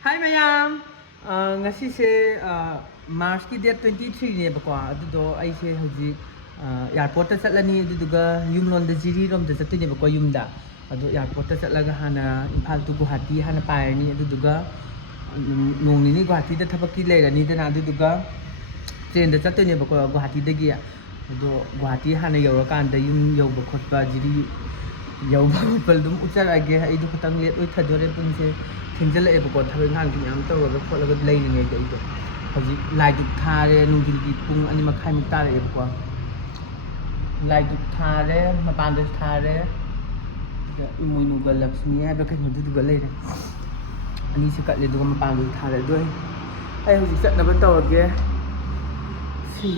Hi mayam. Ngasi se March ki date 23 ne ba kwa adudo ai se hoji airport ta chatlani aduduga yumlon da Jiribam da chattu ne ba kwa yumda adu airport ta chatlaga hana Imphal to Guwahati hana pairani aduduga nong ni Guwahati da thabak ki leirani dana aduduga train da chattu ne ba kwa Guwahati dagi adu Guwahati hana yawra kanda yum yawba khotpa jiri yawba khotpal dum ucharage ai du khatang let oi thadore punse Kinjala epoko thabe ngan ki yam tawra kholaga leiringai dai do hoji laiduk thare nungil gi pung ani makhai mik tare epoko laiduk thare mapan da thare imunu ga lakshmi ha ba kai mudu ga leire ani se katle du mapan du thare do ai hoji chat na ba tawage si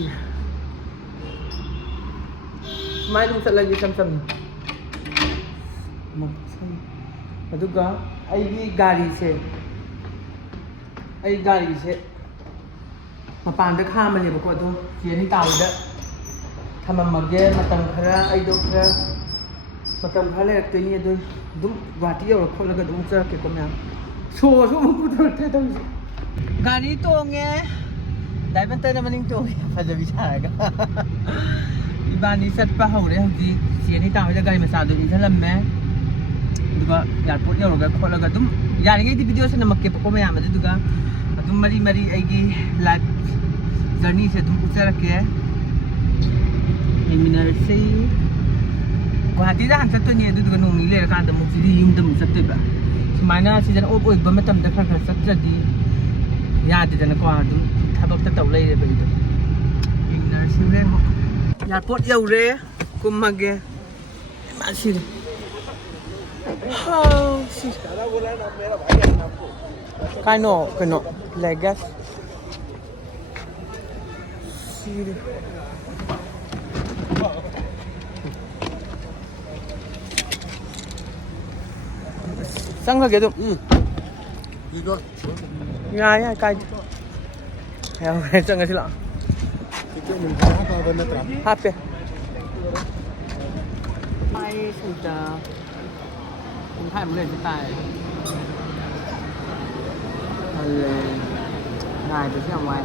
mai dum chat lagi sam sam aduga ai gari se mapan da kha mane ba ko do jeni taw da thamamage matam khara ai do khara matam khale te ni do dum Guwahati yaw khol ga dum cha ke ko mya so mu pu do te dum gari tonge dai ban te na maning tonge phajabi sa ga ibani sat pa haure hoji jeni taw da gari ma sa do ni thalam me duga airport yauraga kholaga dum yaringai di video se namakke ko mayam aduga adum mari aigi life journey se dum ucharake eminar se Guwahati da han chatto ni aduga nongni le kan da mukidi yum dum chatte ba sumaina season off oi ba matam da khar chatradi yadi da na ko adum thabak ta taw leire ba idu eminar se le airport yaure kumage masir Oh, sí. Kano, legas. Sí. Sang gitu. Itu. Ya, kai. Ya, sang sila. Itu minta apa benar tak? Hape. Ai sudah. Cũng thay một lần hiện tại ngài từ phía ngoài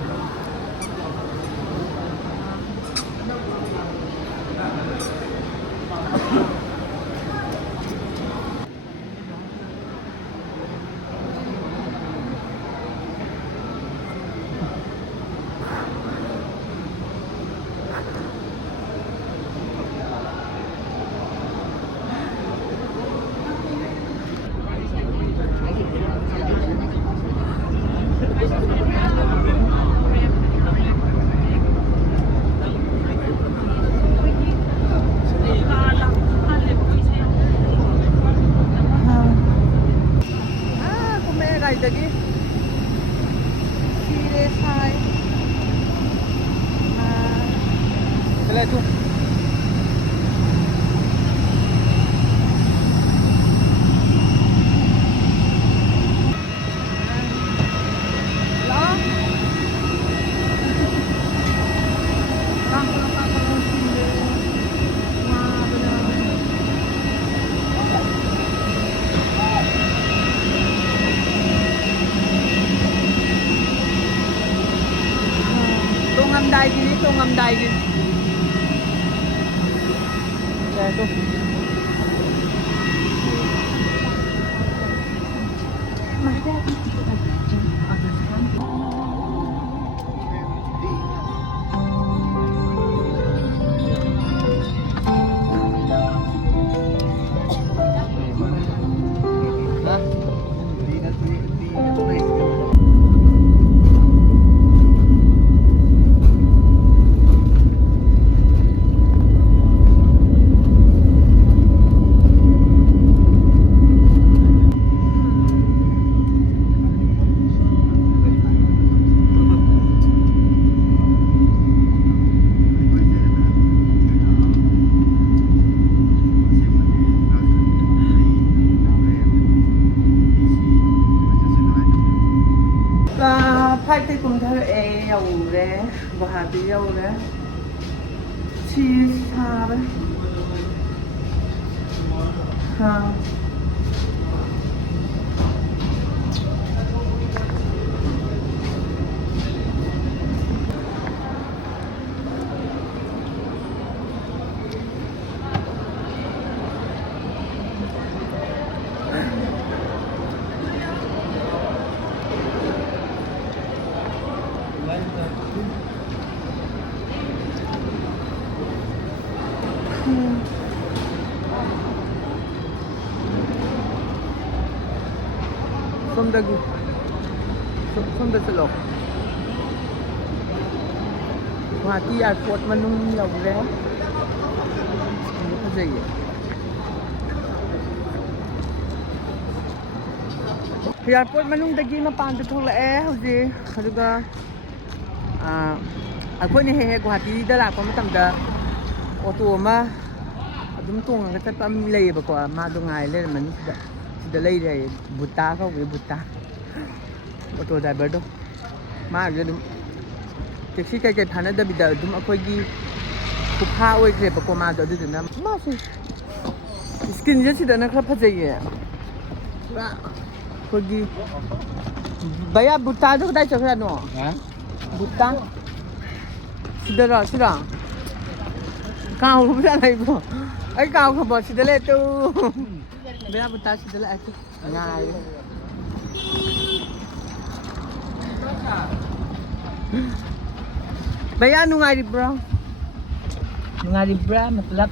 lagi sire sai setelah itu ngâm đầy đi đây tôi Phai tay cùng thơ dầu ra Guwahati dầu ra chi xa đấy ha ꯁꯣꯝꯗꯒꯤ ꯁꯣꯝꯗ ꯆꯠꯂꯣ Guwahati airport ꯃꯅꯨꯡ ꯌꯧꯔꯦ ꯐꯖꯩꯌꯦ airport मनुंगदगी मपान थोलए हौजिक अदुगा अखोइने हे हे गुवाहाटी दा Lakpa मतमदा auto अमा अदुम तोंगागा चटपा अम लेयेबको मादो ngai लेरमनी सिदा लेइरे बुट्टा कौगे बुट्टा auto driver दो मागे अदुम टैक्सी कई कई फानदबिदा अदुम अखोइगी खुफा ओइग्रेबको मादो अदुदुना मासे स्किन जे सिदाना खरा फजैये कोगी भैया बुट्टा तो कदाई चखरा नो हां बुट्टा सिदरा सिदा काउ रुपया लाइबो आई काउ खबो सिदले तो भैया बुट्टा सिदले आके ngai भैया नुंगारिब्रा मतलब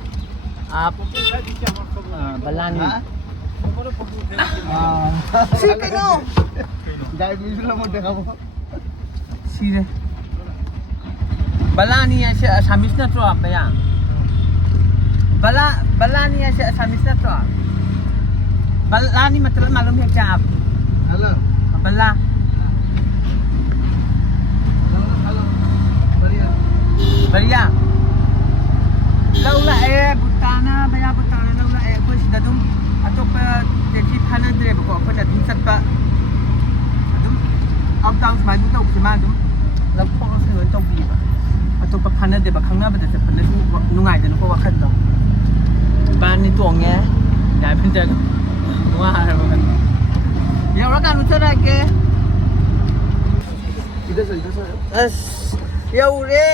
आप Balani Si kano? Dahil bisa mo din ako. Sire. Balani yan siya Asamis na to ba yan? Balani yan siya Asamis na to. Balani matagal malum siya siya. Hello. Bala. Hello. Baria. Laula butana baya butana laula ko sida dum atop teki phanadre bako khona dum satpa dum out down smai dum tau sima dum lam khong se wen tau bi ba atop phanadre ba khangna ba de phan su nungai de ko wakhan do ban ni tong nge dai phan de wa ha ba kan yaw ra kan utara ke ida as yaw re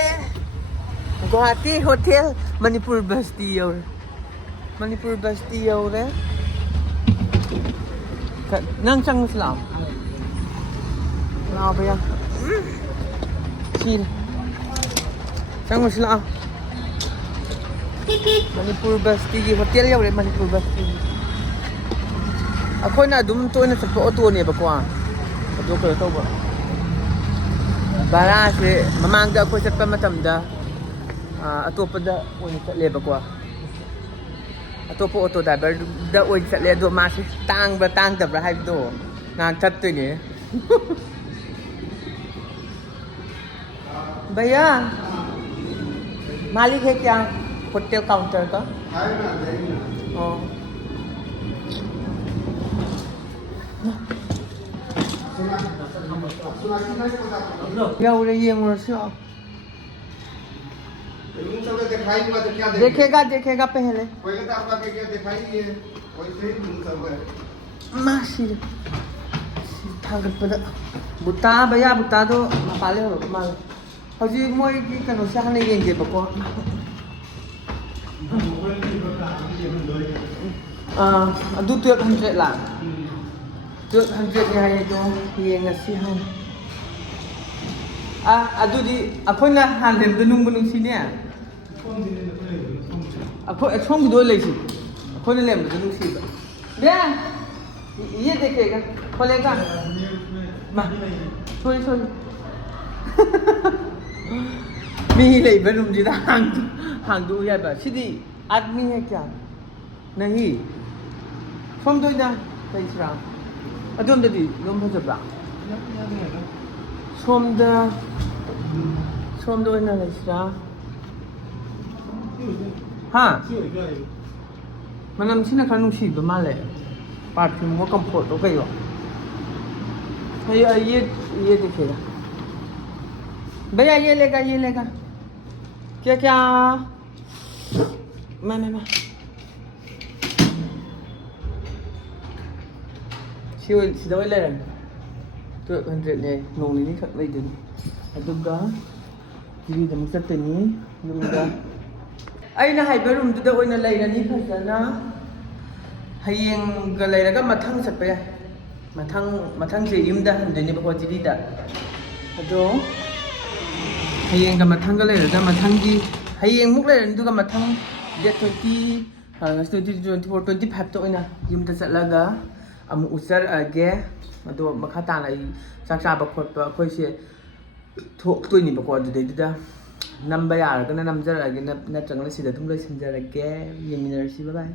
Guwahati Hotel Manipur Basti yaw Manipur Basti yaw re nang chang Islam lao ba yan Chile chang Islam Manipur Basti hotel yaw re Manipur Basti akhoi na dum to na chakko auto ne ba kwa ado ko to ba bara se mamang da ko chatpa matamda atopada oin chatle ba kwa atopo auto driver da oin chatle do ma se tang tabra hai do ngang that toi ne भैया मालिक है क्या hotel counter का यार ये मुर्शिया देखेगा पहले मासी थागत बुता भैया बुता तो पाले हो माल हजी मोई की कनो से हने येंगे बको अदु 1200 ला 1200 हाय तो येंग सी हां अदुदी अखोइना हानलेम द नुंग नुंग सिने अखो अछोंग दो लेसी अखोइना लेम द नुंग सी बे ये देखेगा खोलेगा मा sorry मी ले बनुम जिदा हांग दो या बा सिदी आदमी है क्या नहीं सोम दो ना पैसरा अदुम ददी लोम फजबा सोम दो ना लेसरा हां मनम सिना खा नुसी बा माले परफ्यूम वो कंफर्ट हो गयो ये देखिएगा भैया ये लेगा क्या मैं सिदा ले रहा 200 ने नोंग नि खक ले दिन अदुगा जिरि दम चतनी युमदा अइना हाइबा रूम दुदा ओइना लेरनी फजना हयेंग ग लेरगा मथंग चतपा या मथंग से युमदा हंदनी बको जिरिदा अदो हयेंग ग मथंग ग लेरगा मथंग की हयेंग मुक लेरनी दुगा मथंग डेट 20 24 25 तो ओइना युमदा चतलागा ꯑꯃꯨꯛ ꯎꯠꯆꯔꯛꯑꯒꯦ ꯑꯗꯣ ꯃꯈꯥ ꯇꯥꯅ ꯑꯩ ꯆꯥꯛ ꯆꯥꯕ ꯈꯣꯠꯄ ꯑꯩꯈꯣꯏꯁꯦ ꯊꯣꯛꯇꯣꯏꯅꯦꯕꯀꯣ ꯑꯗꯨꯗꯩꯗꯨꯗ ꯅꯝꯕ ꯌꯥꯔꯒꯅ ꯅꯝꯖꯔꯛꯑꯒꯦ ꯅꯠꯇ꯭ꯔꯒꯅ ꯁꯤꯗ ꯑꯗꯨꯝ ꯂꯣꯏꯁꯤꯟꯖꯔꯒꯦ ꯌꯦꯡꯃꯤꯟꯅꯔꯁꯤ ꯕꯥꯏ ꯕꯥꯏ